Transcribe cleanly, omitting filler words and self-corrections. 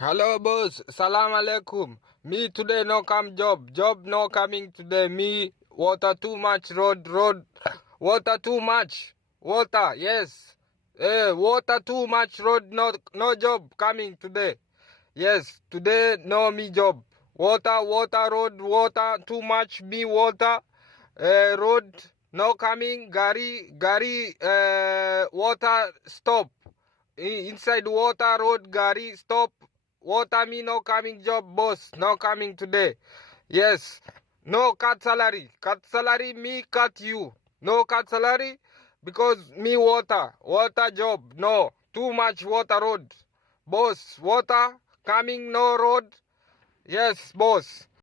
Hello boss, salam alaikum. Me today no come job no coming today. Me water too much road, water too much, water yes, water too much road no job coming today. Yes, today no me job. Water road, water too much me water, road no coming. Gari water stop. Inside water road gari stop. Water me no coming job boss, no coming today. Yes, no cut salary. Cut salary me cut you. No cut salary because me water job. No, too much water road. Boss, water coming no road. Yes, boss.